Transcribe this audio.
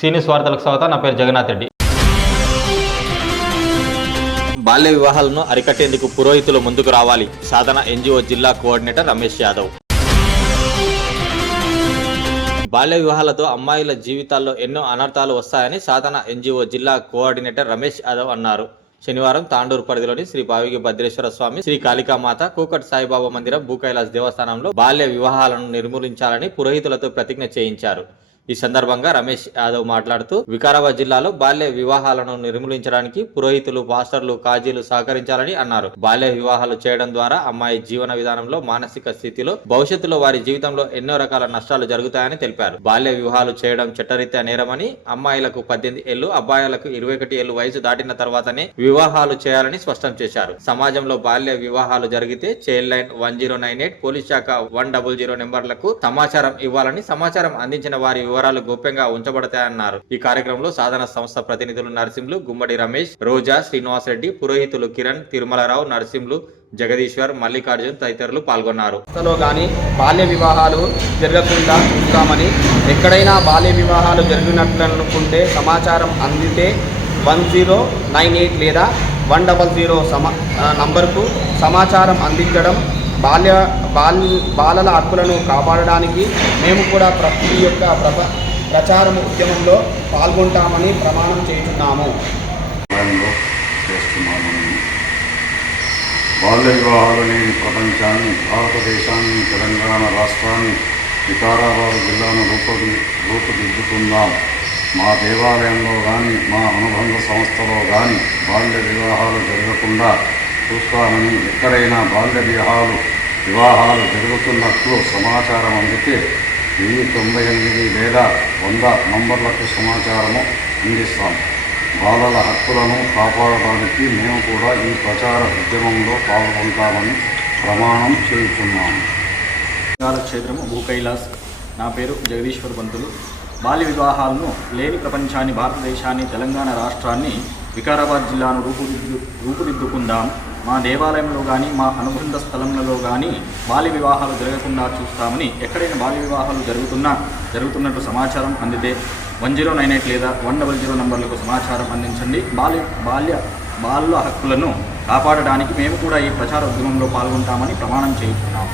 సీనియస్ వార్తలకు స్వాగతం. నా పేరు జగన్నాథ్ రెడ్డి. బాల్య వివాహాలను అరికట్టేందుకు పురోహితులు ముందుకు రావాలి. సాధన ఎన్జిఓ జిల్లా కోఆర్డినేటర్ రమేష్ యాదవ్. బాల్య వివాహాలతో అమ్మాయిల జీవితాల్లో ఎన్నో అనర్థాలు వస్తాయని సాధన ఎన్జిఓ జిల్లా కోఆర్డినేటర్ రమేష్ యాదవ్ అన్నారు. శనివారం తాండూరు పరిధిలోని శ్రీ పావిగి భద్రేశ్వర స్వామి శ్రీ కాళికామాత కూకట్ సాయిబాబా మందిరం భూకైలాస్ దేవస్థానంలో బాల్య వివాహాలను నిర్మూలించాలని పురోహితులతో ప్రతిజ్ఞ చేయించారు. ఈ సందర్భంగా రమేష్ యాదవ్ మాట్లాడుతూ వికారాబాద్ జిల్లాలో బాల్య వివాహాలను నిర్మూలించడానికి పురోహితులు పాస్టర్లు కాజీలు సహకరించాలని అన్నారు. బాల్య వివాహాలు చేయడం ద్వారా అమ్మాయి జీవన విధానంలో మానసిక స్థితిలో భవిష్యత్తులో వారి జీవితంలో ఎన్నో రకాల నష్టాలు జరుగుతాయని తెలిపారు. బాల్య వివాహాలు చేయడం చట్టరీత్యా నేరమని అమ్మాయిలకు పద్దెనిమిది ఏళ్ళు అబ్బాయిలకు ఇరవై ఒకటి ఏళ్ళు వయసు దాటిన తర్వాతనే వివాహాలు చేయాలని స్పష్టం చేశారు. సమాజంలో బాల్య వివాహాలు జరిగితే child line one zero nine eight police శాఖ వన్ డబుల్ జీరో నెంబర్లకు సమాచారం ఇవ్వాలని సమాచారం అందించిన వారి వివరాలు గోప్యంగా ఉంచబడతాయన్నారు. ఈ కార్యక్రమంలో సాధన సంస్థ ప్రతినిధులు నరసింహులు గుమ్మడి రమేష్ రోజా శ్రీనివాస్ రెడ్డి పురోహితులు కిరణ్ తిరుమలరావు నరసింహులు జగదీశ్వర్ మల్లికార్జున్ తదితరులు పాల్గొన్నారు. సంస్థలో కానీ బాల్య వివాహాలు జరగకుండా చూస్తామని ఎక్కడైనా బాల్య వివాహాలు జరిగినట్లనుకుంటే సమాచారం అందితే వన్ జీరో నైన్ ఎయిట్ లేదా వన్ డబల్ జీరో సమా నంబర్కు సమాచారం అందించడం బాల్య బాల్ బాలల హక్కులను కాపాడడానికి మేము కూడా ప్రతి యొక్క ప్రప ప్రచారం ఉద్యమంలో పాల్గొంటామని ప్రమాణం చేస్తున్నాము బాల్య వివాహాలు లేని ప్రపంచాన్ని భారతదేశాన్ని తెలంగాణ రాష్ట్రాన్ని వికారాబాద్ జిల్లాను రూపొంది రూపుదిద్దుకుందాం. మా దేవాలయంలో కానీ మా అనుబంధ సంస్థలో కానీ బాల్య వివాహాలు జరగకుండా చూస్తామని ఎక్కడైనా బాల్య వివాహాలు వివాహాలు జరుగుతున్నట్లు సమాచారం అందితే వెయ్యి తొంభై ఎనిమిది లేదా వంద నంబర్లకు సమాచారము అందిస్తాం బాలల హక్కులను కాపాడడానికి మేము కూడా ఈ ప్రచార ఉద్యమంలో పాల్గొంటామని ప్రమాణం చేస్తున్నాము తెలంగాణ క్షేత్రము భూకైలాస్ నా పేరు జగదీశ్వర్ పంతులు. బాల్య వివాహాలను లేని ప్రపంచాన్ని భారతదేశాన్ని తెలంగాణ రాష్ట్రాన్ని వికారాబాద్ జిల్లాను రూపుదిద్దు రూపుదిద్దుకుందాం. మా దేవాలయంలో కానీ మా అనుబంధ స్థలంలో కానీ బాల్య వివాహాలు జరగకుండా చూస్తామని ఎక్కడైనా బాల్య వివాహాలు జరుగుతున్నా జరుగుతున్నట్టు సమాచారం అందితే వన్ జీరో నైన్ ఎయిట్ లేదా వన్ డబల్ జీరో నంబర్లకు సమాచారం అందించండి. బాల్య బాల్య బాలుల హక్కులను కాపాడడానికి మేము కూడా ఈ ప్రచార ఉద్యమంలో పాల్గొంటామని ప్రమాణం చేయుచున్నాం.